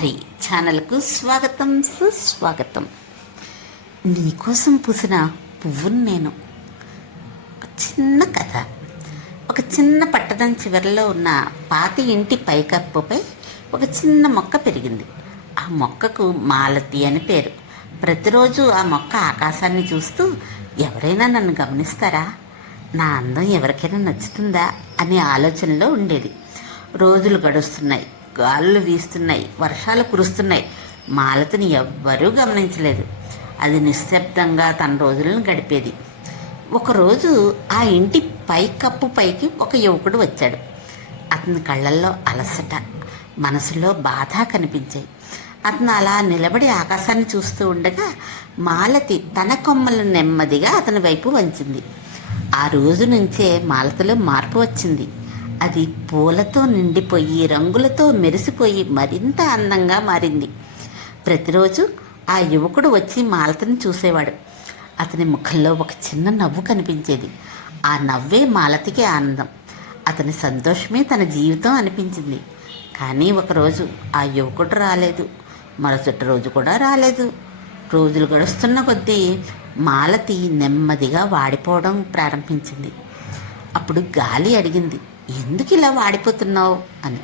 పిచికారి ఛానల్కు స్వాగతం సుస్వాగతం. నీకోసం పూసిన పువ్వును నేను. చిన్న కథ. ఒక చిన్న పట్టణం చివరిలో ఉన్న పాతి ఇంటి పైకప్పుపై ఒక చిన్న మొక్క పెరిగింది. ఆ మొక్కకు మాలతి అని పేరు. ప్రతిరోజు ఆ మొక్క ఆకాశాన్ని చూస్తూ ఎవరైనా నన్ను గమనిస్తారా, నా అందం ఎవరికైనా నచ్చుతుందా అనే ఆలోచనలో ఉండేది. రోజులు గడుస్తున్నాయి, గాలులు వీస్తున్నాయి, వర్షాలు కురుస్తున్నాయి. మాలతిని ఎవ్వరూ గమనించలేదు. అది నిశ్శబ్దంగా తన రోజులను గడిపేది. ఒకరోజు ఆ ఇంటి పైకప్పు పైకి ఒక యువకుడు వచ్చాడు. అతని కళ్ళల్లో అలసట, మనసులో బాధ కనిపించాయి. అతను అలా నిలబడి ఆకాశాన్ని చూస్తూ ఉండగా మాలతి తన కొమ్మలను నెమ్మదిగా అతని వైపు వంచింది. ఆ రోజు నుంచే మాలతిలో మార్పు వచ్చింది. అది పూలతో నిండిపోయి రంగులతో మెరిసిపోయి మరింత అందంగా మారింది. ప్రతిరోజు ఆ యువకుడు వచ్చి మాలతిని చూసేవాడు. అతని ముఖంలో ఒక చిన్న నవ్వు కనిపించేది. ఆ నవ్వే మాలతికి ఆనందం. అతని సంతోషమే తన జీవితం అనిపించింది. కానీ ఒకరోజు ఆ యువకుడు రాలేదు. మరుసటి రోజు కూడా రాలేదు. రోజులు గడుస్తున్న కొద్దీ మాలతి నెమ్మదిగా వాడిపోవడం ప్రారంభించింది. అప్పుడు గాలి అడిగింది, ఎందుకు ఇలా వాడిపోతున్నావు అని.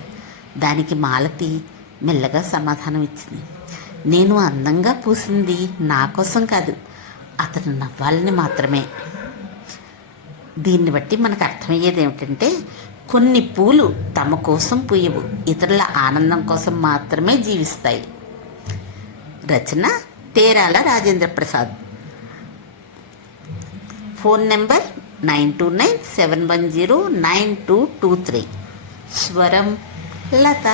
దానికి మాలతి మెల్లగా సమాధానం ఇచ్చింది, నేను అందంగా పూసింది నా కోసం కాదు, అతను నవ్వాలని మాత్రమే. దీన్ని బట్టి మనకు అర్థమయ్యేది ఏమిటంటే, కొన్ని పూలు తమ కోసం పూయవు, ఇతరుల ఆనందం కోసం మాత్రమే జీవిస్తాయి. రచన తేరాల రాజేంద్ర ప్రసాద్. Phone number 9297109223. స్వరం లత.